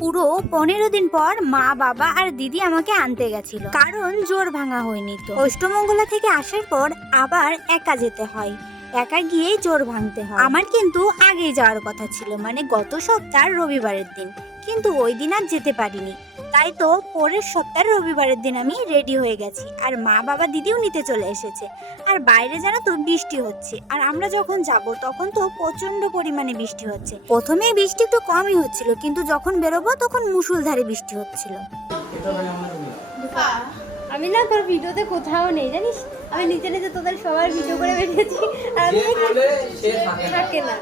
পুরো 15 দিন পর মা বাবা আর দিদি আমাকে আনতে গেছিল, কারণ জোর ভাঙা হয়নি। তো অষ্টমঙ্গলা থেকে আসার পর আবার একা যেতে হয়, একা গিয়েই জোর ভাঙতে হয়। আমার কিন্তু আগেই যাওয়ার কথা ছিল, মানে গত সপ্তাহ রবিবারের দিন, কিন্তু ওই দিন আর যেতে পারিনি। তাই তো পরের সপ্তাহের রবিবারের দিন আমি রেডি হয়ে গেছি, আর মা বাবা দিদিও নিতে চলে এসেছে। আর বাইরে জানো তো বৃষ্টি হচ্ছে, আর আমরা যখন যাব তখন তো প্রচন্ড পরিমাণে বৃষ্টি হচ্ছে। প্রথমে বৃষ্টি একটু কমই হচ্ছিল, কিন্তু যখন বেরোবো তখন মুষলধারে বৃষ্টি হচ্ছিল। আমি না তোর ভিডিওতে কোথাও নেই জানিস, আমি নিচে নিচে তোদের সবার ভিডিও করে বেরিয়েছি, আর আমি থাকে না।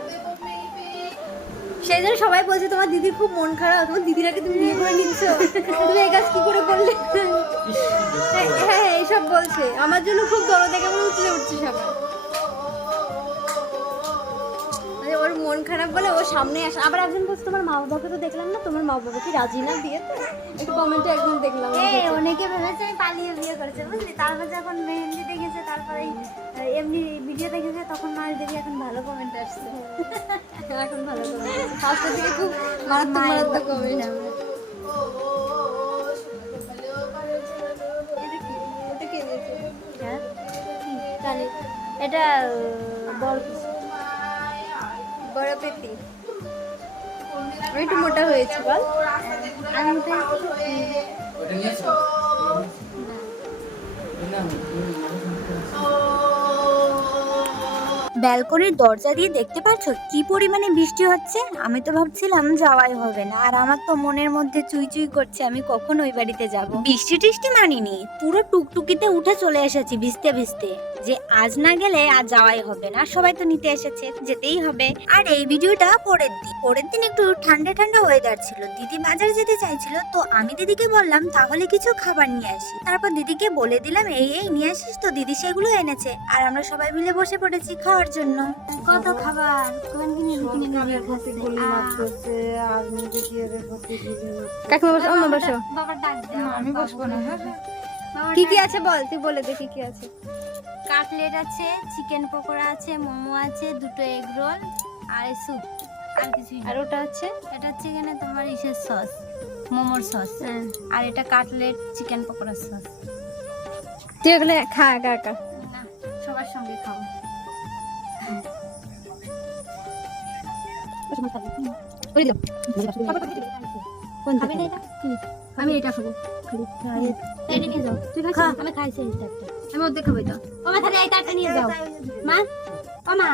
সেই জন্য সবাই বলছে তোমার দিদি খুব মন খারাপ, তোমার দিদিরাকে তুমি বিয়ে করে নিচ্ছ, তুমি এই কাজ কি করে করলে। হ্যাঁ এইসব বলছে, আমার জন্য খুব দরদ দেখে মনে উঠলে উঠছে সবাই। ওর মন খারাপ বলে ও সামনে আসে। আবার একজন বলছে তোমার মা বাবাকে তো দেখলাম না, তোমার মা বাবা কি রাজি না বিয়েতে? একটু কমেন্টে একজন দেখলাম। অনেকে ভেবেছে আমি পালিয়ে বিয়ে করেছে, বুঝলি। তারপর যখন মেহেন্দি দেখেছে, তারপরে এমনি ভিডিও দেখেছে, তখন মা দেখি এখন ভালো কমেন্ট আসছে। এখন ভালো কমেন্ট, ফার্স্টের দিকে খুব মারাত্মক কমেন্ট। এটা বড় পেটি একটু মোটা হয়েছে বল। ব্যালকনির দরজা দিয়ে দেখতে পাচ্ছ কি পরিমাণে বৃষ্টি হচ্ছে। আমি তো ভাবছিলাম যাওয়াই হবে না, আর আমার তো মনের মধ্যে চুই চুই করছে আমি কখন ওই বাড়িতে যাব। বৃষ্টি টিষ্টি মানিনি, পুরো টুকটুকিতে উঠে চলে এসেছি ভিজতে ভিজতে, যে আজ না গেলে আর যাওয়াই হবে না। সবাই তো নিতে এসেছে, যেতেই হবে। আর এই ভিডিওটা পরের দিন একটু ঠান্ডা ঠান্ডা ওয়েদার ছিল, দিদি বাজার যেতে চাইছিল, তো আমি দিদিকে বললাম তাহলে কিছু খাবার নিয়ে আসি। তারপর দিদিকে বলে দিলাম এই এই নিয়ে আসিস, তো দিদি সেগুলো এনেছে, আর আমরা সবাই মিলে বসে পড়েছি খাওয়ার জন্য। কত খাবার আমি বসবো না। কি কি আছে বল, তুই বলে দে কি কি আছে। কাটলেট আছে, চিকেন পকোড়া আছে, মোমো আছে, দুটো এগ রোল আর স্যুপ, আর কিছু। আর ওটা আছে, এটা হচ্ছে এখানে তোমার ইসের সস, মোমোর সস, আর এটা কাটলেট চিকেন পকোড়ার সস। তুই ওগুলো খা একা একা না, সবার সঙ্গে খাবো। আমি এটা খাবো। নিয়ে যাও, তুই খা, আমি খাইছি আমি ওদের খাবো তো। ও মা তাহলে এই তারটা নিয়ে যাও। মা, ও মা,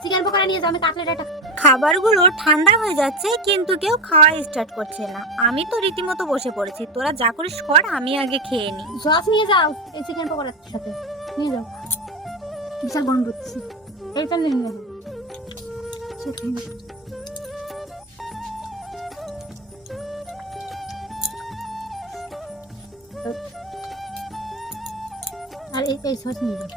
চিকেন পকোড়া নিয়ে যাও, আমি কাটলেট একটা। খাবারগুলো ঠান্ডা হয়ে যাচ্ছে, কিন্তু কেউ খাওয়া স্টার্ট করছে না। আমি তো রীতিমতো বসে পড়েছি, তোরা যা করিস কর, আমি আগে খেয়ে নি। সস নিয়ে যাও এই চিকেন পকোড়ার সাথে, নিয়ে যাও। বিশাল গরম করছে, এইটা নিয়ে যাও। আর এই সস নিয়ে যাও।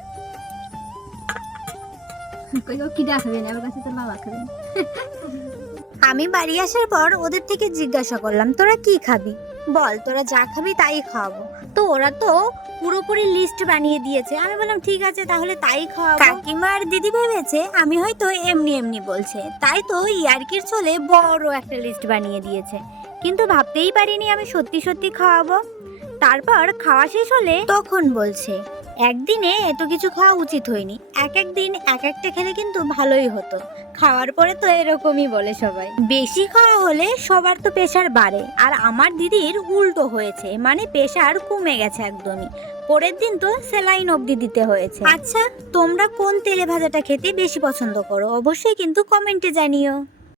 কি দেখাবেন আমার কাছে, তোর বাবা খাবেন। আমি বাড়ি আসার পর ওদের থেকে জিজ্ঞাসা করলাম তোরা কি খাবি, বল তোরা যা খাবি তাই খাওয়াবো। তো ওরা তো পুরোপুরি লিস্ট বানিয়ে দিয়েছে। আমি বললাম ঠিক আছে তাহলে তাই খাওয়াবো। কাকিমা আর দিদি ভেবেছে আমি হয়তো এমনি এমনি বলছে, তাই তো ইয়ার্কির চলে বড় একটা লিস্ট বানিয়ে দিয়েছে। কিন্তু ভাবতেই পারিনি আমি সত্যি সত্যি খাওয়াবো। তারপর খাওয়া শেষ হলে তখন বলছে একদিনে এত কিছু খাওয়া উচিত হয়নি, এক একদিন এক একটা খেলে কিন্তু ভালোই হতো। খাওয়ার পরে তো এরকমই বলে সবাই, বেশি খাওয়া হলে সবার তো প্রেশার বাড়ে, আর আমার দিদির উল্টো হয়েছে, মানে প্রেশার কমে গেছে একদমই। পরের দিন তো স্যালাইন অবধি দিতে হয়েছে। আচ্ছা, তোমরা কোন তেলে ভাজাটা খেতে বেশি পছন্দ করো অবশ্যই কিন্তু কমেন্টে জানিও।